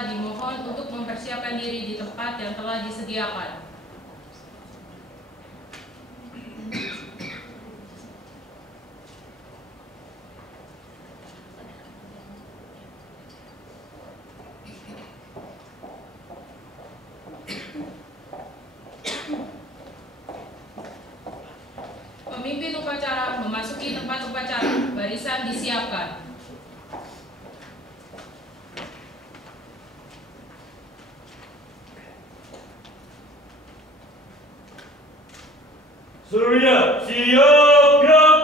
Dimohon untuk mempersiapkan diri di tempat yang telah disediakan. Pemimpin upacara memasuki tempat upacara. Barisan disiapkan. Surya, siap gerak.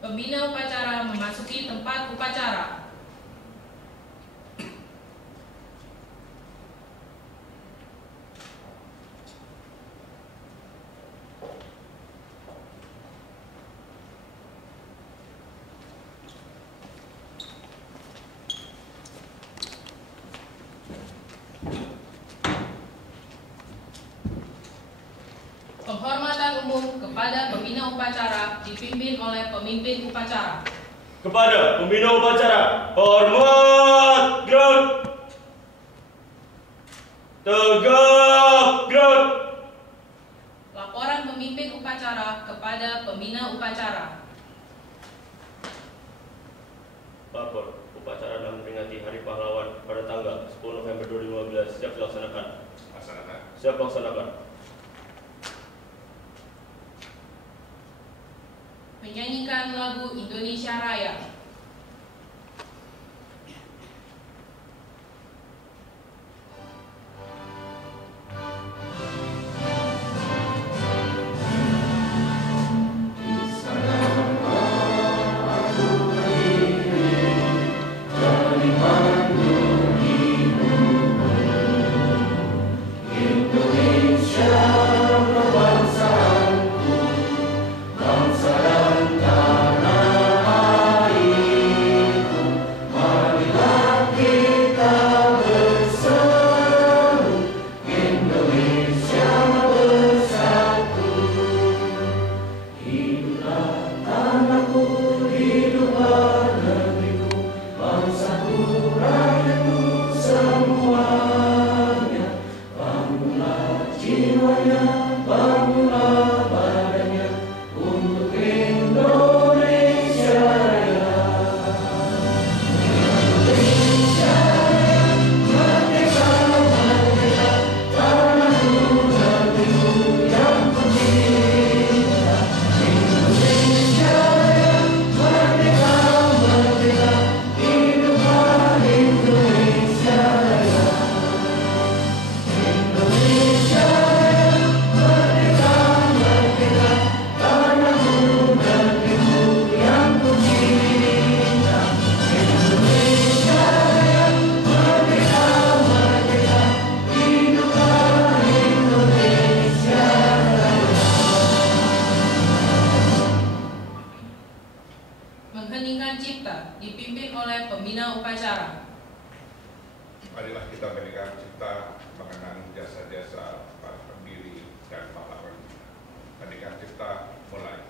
Pembina upacara memasuki tempat upacara. Penghormatan umum kepada pembina upacara dipimpin oleh pemimpin upacara. Kepada pembina upacara, hormat gerak. Tegak gerak. Laporan pemimpin upacara kepada pembina upacara. Lapor upacara dalam memperingati Hari Pahlawan pada tanggal 10 November 2015 siap dilaksanakan. Siap laksanakan. Menyanyikan lagu Indonesia Raya. Mengheningkan cipta dipimpin oleh pembina upacara. Marilah kita berikan cipta mengenang jasa-jasa para pendiri dan pahlawan. Heningkan cipta mulai.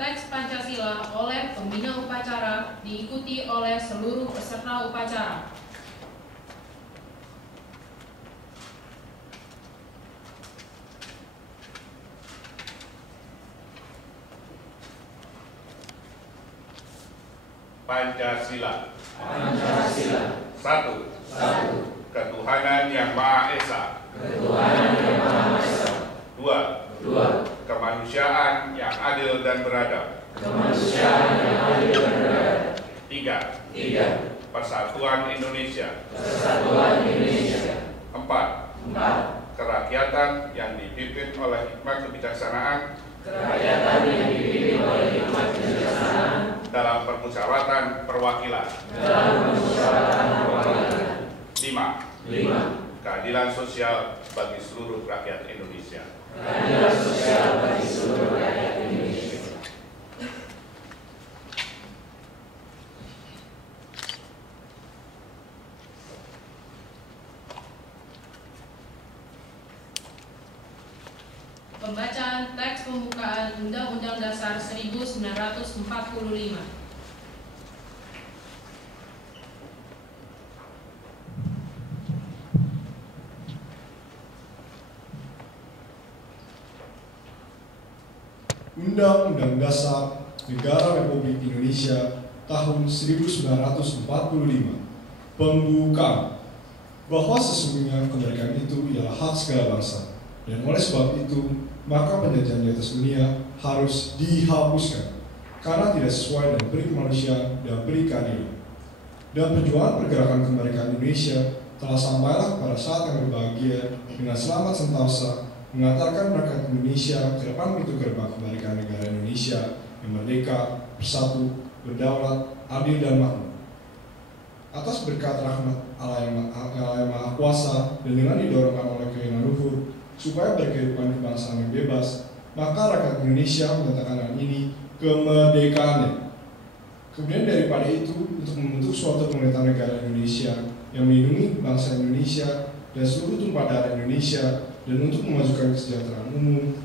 teks Pancasila oleh pembina upacara diikuti oleh seluruh peserta upacara. Pancasila. Pancasila. 1. Ketuhanan Yang Maha Esa. Ketuhanan Yang Maha Esa. 2. Kemanusiaan yang adil dan beradab. Kemanusiaan yang adil dan beradab. 3. Persatuan Indonesia. Persatuan Indonesia. 4. Kerakyatan yang dipimpin oleh hikmat kebijaksanaan. Kerakyatan yang dipimpin oleh hikmat kebijaksanaan. Dalam permusyawaratan perwakilan. Dalam permusyawaratan perwakilan. 5. Keadilan sosial bagi seluruh rakyat Indonesia. Keadilan sosial bagi seluruh rakyat Indonesia. Pembacaan teks pembukaan Undang-Undang Dasar 1945. Undang-Undang Dasar Negara Republik Indonesia tahun 1945. Pembukaan. Bahwa sesungguhnya kemerdekaan itu ialah hak segala bangsa, dan oleh sebab itu maka penjajahan di atas dunia harus dihapuskan karena tidak sesuai dengan peri kemanusiaan dan peri keadilan. Dan perjuangan pergerakan kemerdekaan Indonesia telah sampailah pada saat yang berbahagia dengan selamat sentosa mengantarkan rakyat Indonesia ke depan pintu gerbang kemerdekaan negara Indonesia yang merdeka, bersatu, berdaulat, adil dan makmur. Atas berkat rahmat Allah yang Maha Kuasa dan dengan didorongkan oleh keinginan luhur supaya berkehidupan kebangsaan yang bebas, maka rakyat Indonesia menyatakan hal ini kemerdekaannya. Kemudian daripada itu, untuk membentuk suatu pemerintahan negara Indonesia yang melindungi bangsa Indonesia dan seluruh tumpah darah Indonesia, dan untuk memajukan kesejahteraan umum,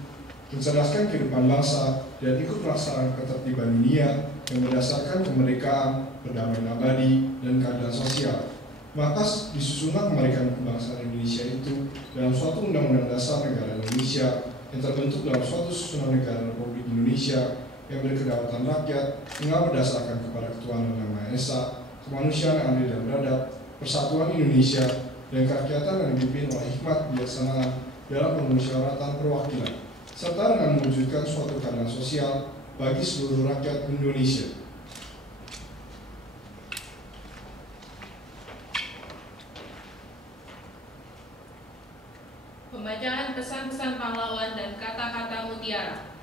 mencerdaskan kehidupan bangsa, dan ikut melaksanakan ketertiban dunia yang berdasarkan kemerdekaan, perdamaian abadi, dan keadilan sosial. Maka disusunlah kemerdekaan kebangsaan Indonesia itu dalam suatu Undang-Undang Dasar Negara Indonesia yang terbentuk dalam suatu susunan negara Republik Indonesia yang berkedaulatan rakyat dengan berdasarkan kepada ketuhanan Yang Maha Esa, kemanusiaan yang adil dan beradab, persatuan Indonesia, dan kerakyatan yang dipimpin oleh hikmat kebijaksanaan dalam permusyawaratan perwakilan, serta dengan mewujudkan suatu keadilan sosial bagi seluruh rakyat Indonesia. Pembacaan pesan-pesan pahlawan dan kata-kata mutiara.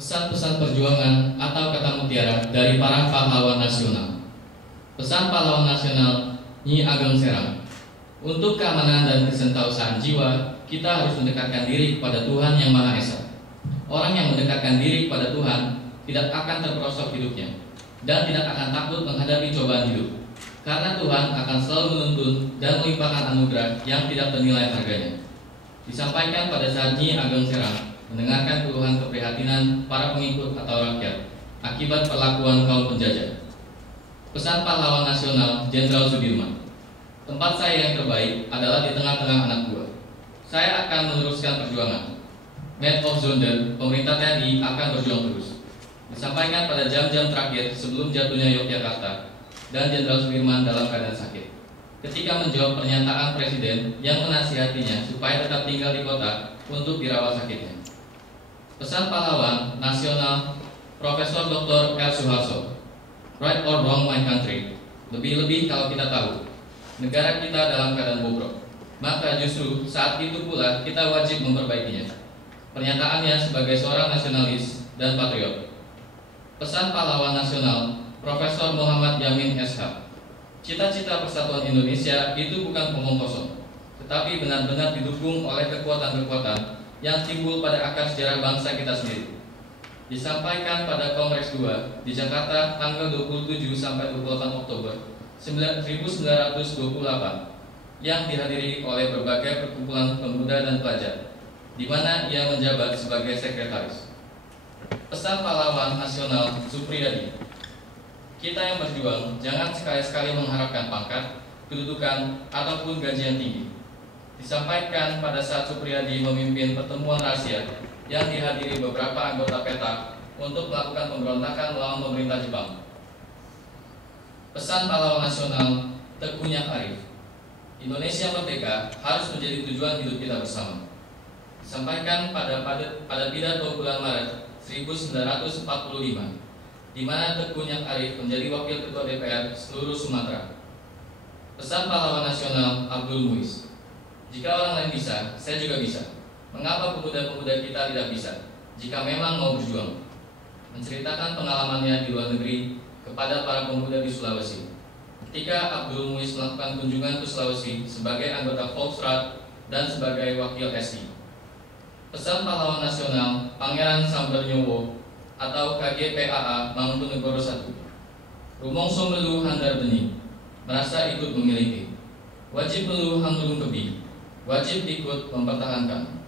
Pesan-pesan perjuangan atau kata mutiara dari para pahlawan nasional. Pesan pahlawan nasional Nyi Ageng Serang. Untuk keamanan dan kesentausaan jiwa, kita harus mendekatkan diri kepada Tuhan Yang Maha Esa. Orang yang mendekatkan diri kepada Tuhan tidak akan terperosok hidupnya dan tidak akan takut menghadapi cobaan hidup, karena Tuhan akan selalu menuntun dan melimpahkan anugerah yang tidak ternilai harganya. Disampaikan pada saat Nyi Ageng Serang mendengarkan keluhan keprihatinan para pengikut atau rakyat akibat perlakuan kaum penjajah. Pesan pahlawan nasional Jenderal Sudirman. Tempat saya yang terbaik adalah di tengah-tengah anak buah. Saya akan meneruskan perjuangan. Med of Zonda, pemerintah TNI akan berjuang terus. Disampaikan pada jam-jam terakhir sebelum jatuhnya Yogyakarta dan Jenderal Sudirman dalam keadaan sakit, ketika menjawab pernyataan Presiden yang menasihatinya supaya tetap tinggal di kota untuk dirawat sakitnya. Pesan pahlawan nasional Profesor Dr. R. Suharto. Right or wrong my country. Lebih-lebih kalau kita tahu negara kita dalam keadaan bobrok, maka justru saat itu pula kita wajib memperbaikinya. Pernyataannya sebagai seorang nasionalis dan patriot. Pesan pahlawan nasional Profesor Muhammad Yamin SH. Cita-cita persatuan Indonesia itu bukan omong kosong, tetapi benar-benar didukung oleh kekuatan-kekuatan yang timbul pada akar sejarah bangsa kita sendiri. disampaikan pada Kongres 2 di Jakarta tanggal 27 sampai 28 Oktober 1928 yang dihadiri oleh berbagai perkumpulan pemuda dan pelajar, di mana ia menjabat sebagai sekretaris. Pesan pahlawan nasional Supriyadi: kita yang berjuang jangan sekali-sekali mengharapkan pangkat, kedudukan, ataupun gaji yang tinggi. Disampaikan pada saat Supriyadi memimpin pertemuan rahasia yang dihadiri beberapa anggota PETA untuk melakukan pemberontakan melawan pemerintah Jepang. Pesan pahlawan nasional Teguh Nyak Arif: Indonesia merdeka harus menjadi tujuan hidup kita bersama. Disampaikan pada pidato bulan Maret 1945, di mana Teguh Nyak Arif menjadi Wakil Ketua DPR seluruh Sumatera. Pesan pahlawan nasional Abdul Muiz: jika orang lain bisa, saya juga bisa. Mengapa pemuda-pemuda kita tidak bisa? Jika memang mau berjuang. Menceritakan pengalamannya di luar negeri kepada para pemuda di Sulawesi. Ketika Abdul Muiz melakukan kunjungan ke Sulawesi sebagai anggota Volksraad dan sebagai wakil SI. Pesan pahlawan nasional Pangeran Sambernyowo atau KGPAA Mangkunegoro I: Rumongso melu handar bening, merasa ikut memiliki. Wajib melu hamdulung kebi, wajib ikut mempertahankan.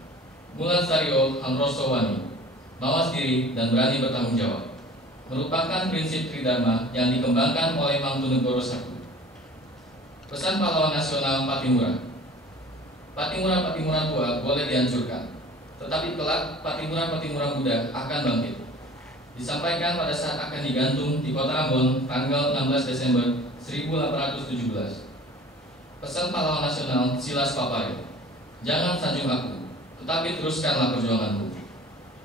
Mulan Sario Hamroso Wani, mawas diri dan berani bertanggung jawab, merupakan prinsip Tridharma yang dikembangkan oleh Mangkunegoro I. Pesan pahlawan nasional Patimura: Patimura tua boleh dihancurkan, tetapi kelak Patimura muda akan bangkit. Disampaikan pada saat akan digantung di kota Ambon tanggal 16 Desember 1817. Pesan pahlawan nasional Silas Papare: jangan sanjung aku, tetapi teruskanlah perjuanganku.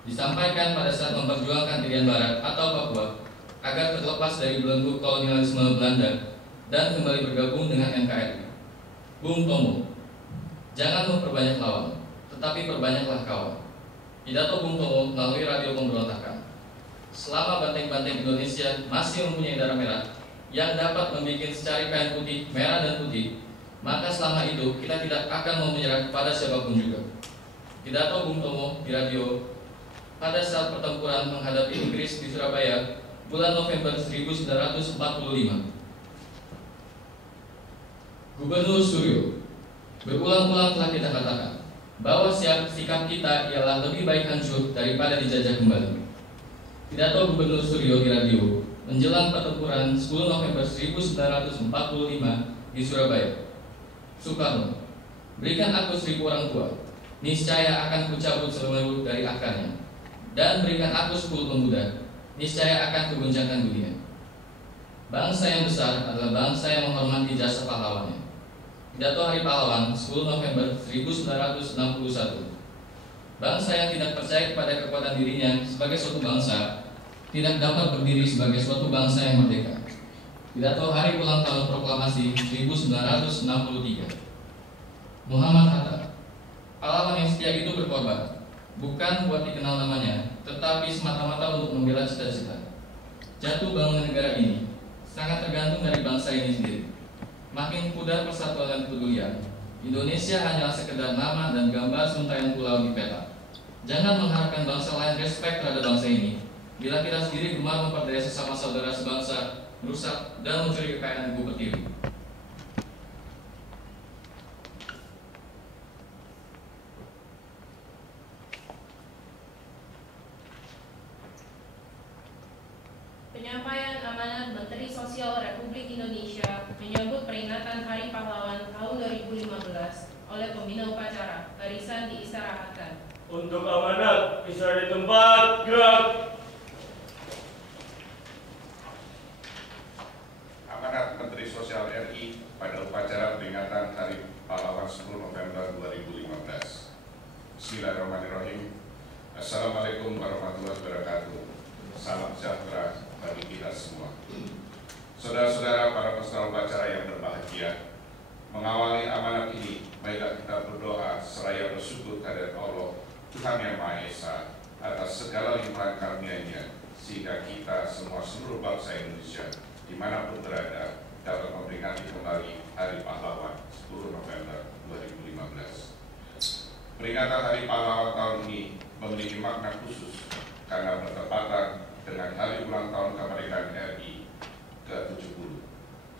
Disampaikan pada saat memperjuangkan Irian Barat atau Papua agar terlepas dari belenggu kolonialisme Belanda dan kembali bergabung dengan NKRI. Bung Tomo: jangan memperbanyak lawan, tetapi perbanyaklah kawan. Pidato Bung Tomo melalui radio pemberontakan: selama banteng-banteng Indonesia masih mempunyai darah merah yang dapat membuat secari kain putih, merah dan putih, maka selama itu kita tidak akan mau menyerah kepada siapapun juga. Pidato Bung Tomo di radio pada saat pertempuran menghadapi Inggris di Surabaya bulan November 1945. Gubernur Suryo: berulang-ulang telah kita katakan bahwa sikap kita ialah lebih baik hancur daripada dijajah kembali. Pidato Gubernur Suryo di radio menjelang pertempuran 10 November 1945 di Surabaya. Soekarno: berikan aku 1000 orang tua, niscaya akan kucabut seluruh dari akarnya, dan berikan aku 10 pemuda, niscaya akan kuguncangkan dunia. Bangsa yang besar adalah bangsa yang menghormati jasa pahlawannya. Pidato Hari Pahlawan 10 November 1961. Bangsa yang tidak percaya kepada kekuatan dirinya sebagai suatu bangsa tidak dapat berdiri sebagai suatu bangsa yang merdeka. Pidato Hari Ulang Tahun Proklamasi 1963. Muhammad Hatta: pahlawan yang setia itu berkorban, bukan buat dikenal namanya, tetapi semata-mata untuk membela cita-cita. Jatuh bangunan negara ini sangat tergantung dari bangsa ini sendiri. Makin pudar persatuan dan kepedulian, Indonesia hanyalah sekedar nama dan gambar suntaian pulau di peta. Jangan mengharapkan bangsa lain respek terhadap bangsa ini bila kita sendiri gemar memperdaya sesama saudara sebangsa, merusak dan mencuri kekayaan ibu pertiwi. Penyampaian amanat Menteri Sosial Republik Indonesia menyambut peringatan Hari Pahlawan tahun 2015 oleh pembina upacara. Barisan diistirahatkan. Untuk amanat, bisa di tempat, gerak. Amanat Menteri Sosial RI pada upacara peringatan Hari Pahlawan 10 November 2015. Bismillahirrahmanirrahim. Assalamualaikum warahmatullahi wabarakatuh. Salam sejahtera bagi kita semua. Saudara-saudara para peserta upacara yang berbahagia, mengawali amanat ini, marilah kita berdoa seraya bersyukur kehadirat Allah, Tuhan Yang Maha Esa, atas segala limpahan karunia-Nya, sehingga kita semua seluruh bangsa Indonesia dimanapun berada dapat memperingati kembali Hari Pahlawan 10 November 2015. Peringatan Hari Pahlawan tahun ini memiliki makna khusus karena bertepatan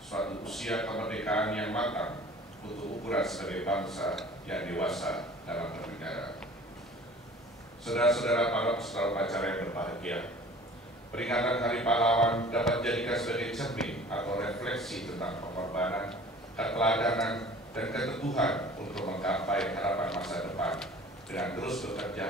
suatu usia kemerdekaan yang matang untuk ukuran sebagai bangsa yang dewasa dalam bernegara. Saudara-saudara para peserta upacara yang berbahagia, peringatan Hari Pahlawan dapat dijadikan sebagai cermin atau refleksi tentang pengorbanan, keteladanan, dan keteguhan untuk menggapai harapan masa depan dengan terus bekerja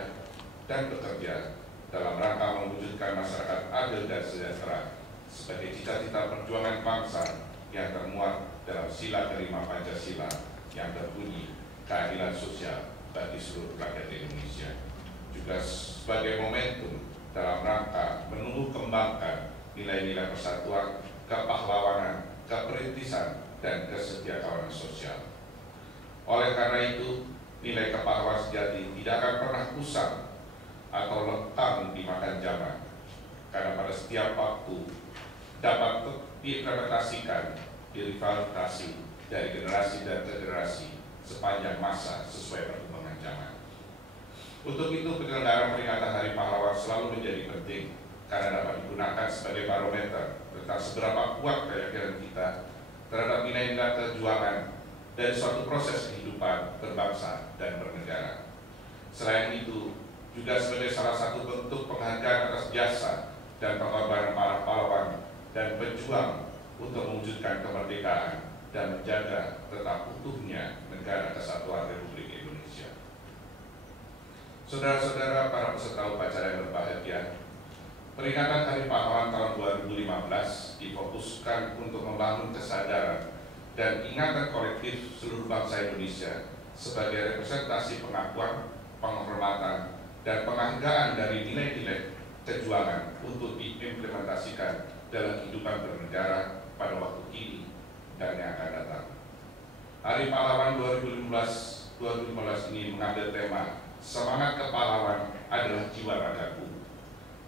dalam rangka mewujudkan masyarakat adil dan sejahtera sebagai cita-cita perjuangan bangsa yang termuat dalam sila kelima Pancasila yang berbunyi keadilan sosial bagi seluruh rakyat Indonesia, juga sebagai momentum dalam rangka menumbuh kembangkan nilai-nilai persatuan, kepahlawanan, keperintisan, dan kesetiakawanan sosial. Oleh karena itu, nilai kepahlawanan sejati tidak akan pernah usang atau lekang dimakan zaman, karena pada setiap waktu dapat diimplementasikan, direvitalisasi dari generasi dan ke generasi sepanjang masa sesuai perkembangan zaman. Untuk itu, penyelenggaraan peringatan Hari Pahlawan selalu menjadi penting karena dapat digunakan sebagai barometer tentang seberapa kuat keyakinan kita terhadap nilai-nilai perjuangan dari suatu proses kehidupan berbangsa dan bernegara. Selain itu, juga sebagai salah satu bentuk penghargaan atas jasa dan pengorbanan para pahlawan dan pejuang untuk mewujudkan kemerdekaan dan menjaga tetap utuhnya negara kesatuan Republik Indonesia. Saudara-saudara para peserta upacara yang berbahagia, peringatan Hari Pahlawan tahun 2015 difokuskan untuk membangun kesadaran dan ingatan kolektif seluruh bangsa Indonesia sebagai representasi pengakuan, penghormatan, dan penghargaan dari nilai-nilai kejuangan untuk diimplementasikan dalam kehidupan bernegara pada waktu kini dan yang akan datang. Hari Pahlawan 2015 ini mengambil tema Semangat Kepahlawan adalah Jiwa Ragaku.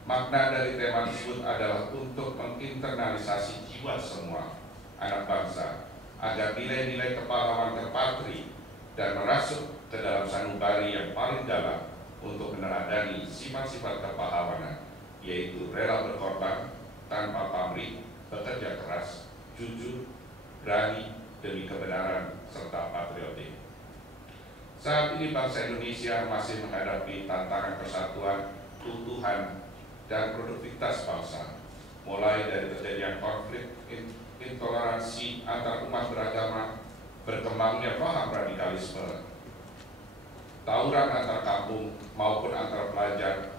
Makna dari tema tersebut adalah untuk menginternalisasi jiwa semua anak bangsa agar nilai-nilai kepahlawan terpatri dan merasuk ke dalam sanubari yang paling dalam untuk meneladani sifat-sifat kepahlawanan, yaitu rela berkorban tanpa pamrih, bekerja keras, jujur, berani demi kebenaran, serta patriotik. Saat ini bangsa Indonesia masih menghadapi tantangan persatuan, keutuhan, dan produktivitas bangsa, mulai dari terjadinya konflik, intoleransi antar umat beragama, berkembangnya paham radikalisme, tawuran antar kampung maupun antar pelajar,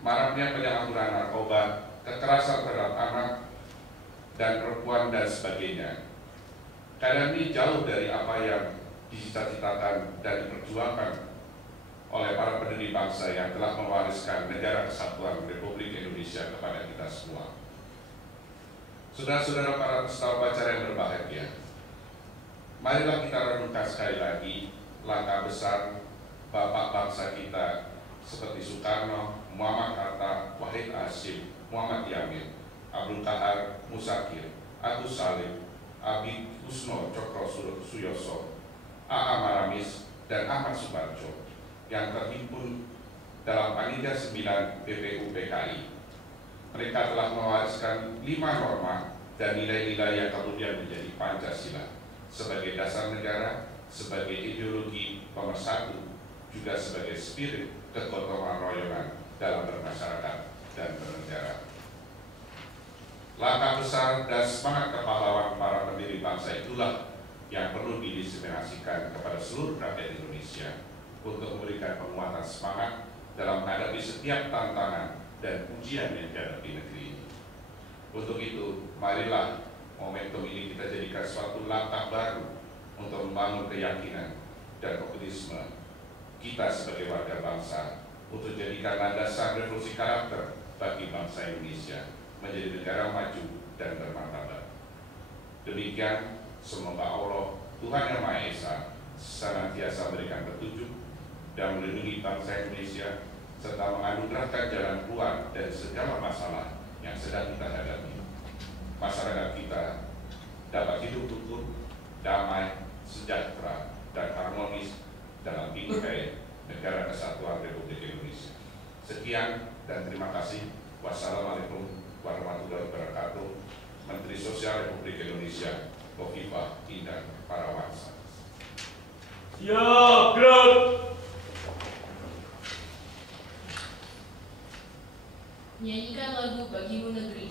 maraknya penyalahgunaan narkoba, kekerasan terhadap anak dan perempuan, dan sebagainya. Keadaan ini jauh dari apa yang dicita-citakan dan diperjuangkan oleh para pendiri bangsa yang telah mewariskan negara kesatuan Republik Indonesia kepada kita semua. Saudara-saudara para peserta upacara yang berbahagia, marilah kita renungkan sekali lagi langkah besar bapak bangsa kita seperti Soekarno, Muhammad Hatta, Wahid Hasyim, Muhammad Yamin, Abdul Qahar Musakir, Agus Salim, Abi Kusno Cokro Suyoso, A.A. Maramis, dan Ahmad Subarjo yang terhimpun dalam Panitia 9 BPU PKI. Mereka telah mewariskan 5 norma dan nilai-nilai yang kemudian menjadi Pancasila sebagai dasar negara, sebagai ideologi pemersatu, juga sebagai spirit kegotong royongan dalam bermasyarakat dan bernegara. Langkah besar dan semangat kepahlawan para pendiri bangsa itulah yang perlu didiseminasikan kepada seluruh rakyat Indonesia untuk memberikan penguatan semangat dalam menghadapi setiap tantangan dan ujian yang dihadapi negeri ini. Untuk itu, marilah momentum ini kita jadikan suatu langkah baru untuk membangun keyakinan dan optimisme kita sebagai warga bangsa untuk jadikan landasan revolusi karakter bagi bangsa Indonesia menjadi negara maju dan bermartabat. Demikian, semoga Allah, Tuhan Yang Maha Esa, senantiasa memberikan petunjuk dan melindungi bangsa Indonesia serta menganugerahkan jalan keluar dari segala masalah yang sedang kita hadapi. Masyarakat kita dapat hidup rukun, damai, sejahtera, dan harmonis dalam bingkai negara kesatuan Republik Indonesia. Sekian dan terima kasih. Wassalamualaikum warahmatullahi wabarakatuh. Menteri Sosial Republik Indonesia, Khofifah Indar Parawansa. Siap, gerak. Nyanyikan lagu Bagimu Negeri.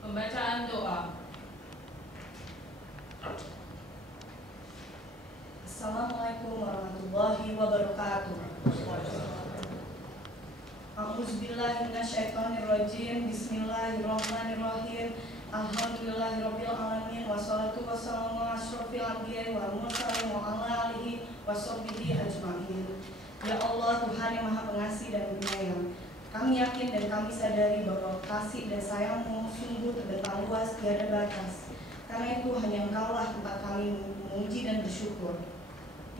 Pembacaan doa. Assalamualaikum warahmatullahi wabarakatuh. A'udzubillahi minasyaitonirrajim. Bismillahirrahmanirrahim. Alhamdulillahirabbil alamin wassalatu wassalamu ala asyrofil anbiya'i wal mursalin wa ala alihi washabbihi ajmain. Ya Allah, Tuhan yang Maha Pengasih dan Penyayang, kami yakin dan kami sadari bahwa kasih dan sayang-Mu sungguh terbentang luas tiada batas. Karena itu hanya Engkaulah tempat kami memuji dan bersyukur.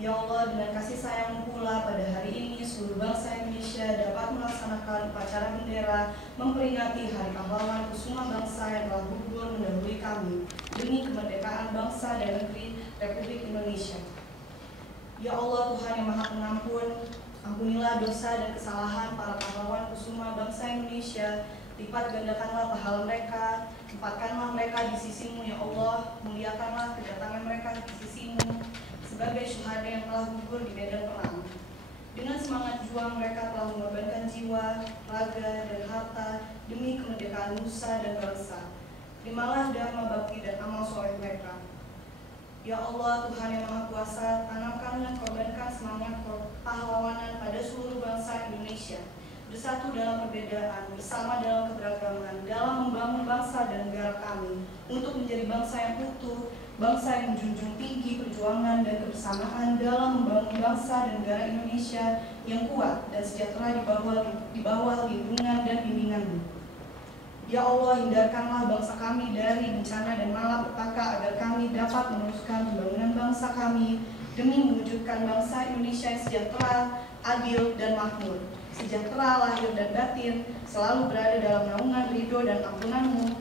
Ya Allah, dengan kasih sayang pula pada hari ini seluruh bangsa Indonesia dapat melaksanakan upacara bendera memperingati Hari Pahlawan Kusuma Bangsa yang telah gugur mendahului kami demi kemerdekaan bangsa dan negeri Republik Indonesia. Ya Allah, Tuhan yang Maha Pengampun, ampunilah dosa dan kesalahan para pahlawan Kusuma Bangsa Indonesia, lipat gandakanlah pahala mereka, tempatkanlah mereka di sisi-Mu ya Allah, muliakanlah kedatangan mereka di sisi-Mu sebagai syuhada yang telah gugur di medan perang. Dengan semangat juang mereka telah mengorbankan jiwa, raga, dan harta demi kemerdekaan nusa dan bangsa. Terimalah dharma bakti dan amal soleh mereka. Ya Allah, Tuhan yang Maha Kuasa, tanamkan dan korbankan semangat pahlawanan pada seluruh bangsa Indonesia, bersatu dalam perbedaan, bersama dalam keberagaman, dalam membangun bangsa dan negara kami, untuk menjadi bangsa yang utuh, bangsa yang menjunjung tinggi perjuangan dan kebersamaan dalam membangun bangsa dan negara Indonesia yang kuat dan sejahtera di bawah lindungan dan bimbingan-Mu. Ya Allah, hindarkanlah bangsa kami dari bencana dan malapetaka agar kami dapat meneruskan pembangunan bangsa kami demi mewujudkan bangsa Indonesia yang sejahtera, adil, dan makmur. Sejahtera lahir dan batin, selalu berada dalam naungan ridho dan ampunan-Mu.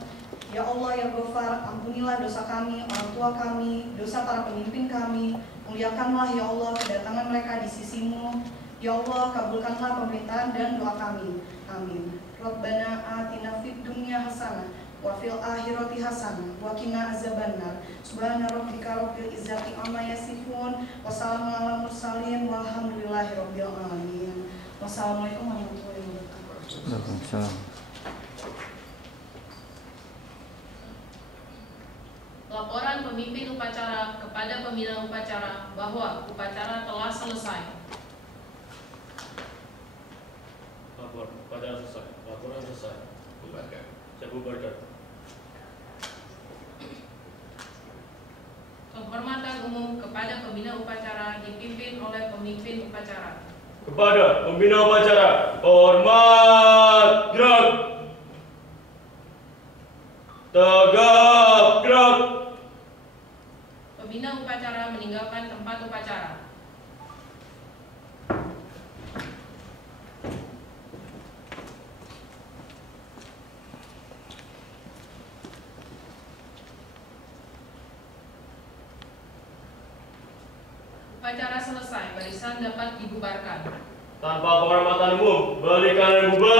Ya Allah, ya Ghafar, ampunilah dosa kami, orang tua kami, dosa para pemimpin kami. Muliakanlah ya Allah kedatangan mereka di sisi-Mu. Ya Allah, kabulkanlah pemerintahan dan doa kami. Amin. Rabbana atina fid dunya hasanah wa fil akhirati hasanah wa qina azabannar. Subhana rabbika rabbil izzati amma yasifun wa salamun alal mursalin walhamdulillahi rabbil alamin. Wassalamualaikum warahmatullahi wabarakatuh. Waalaikumsalam. Laporan pemimpin upacara kepada pembina upacara bahwa upacara telah selesai. Lapor, upacara selesai. Laporan selesai. Bubarkan. Saya bubarkan. Penghormatan umum kepada pembina upacara dipimpin oleh pemimpin upacara. Kepada pembina upacara, hormat, gerak. Tegap, gerak. Pembina upacara meninggalkan tempat upacara. Upacara selesai, barisan dapat dibubarkan. Tanpa penghormatan umum, balik kalian bubar.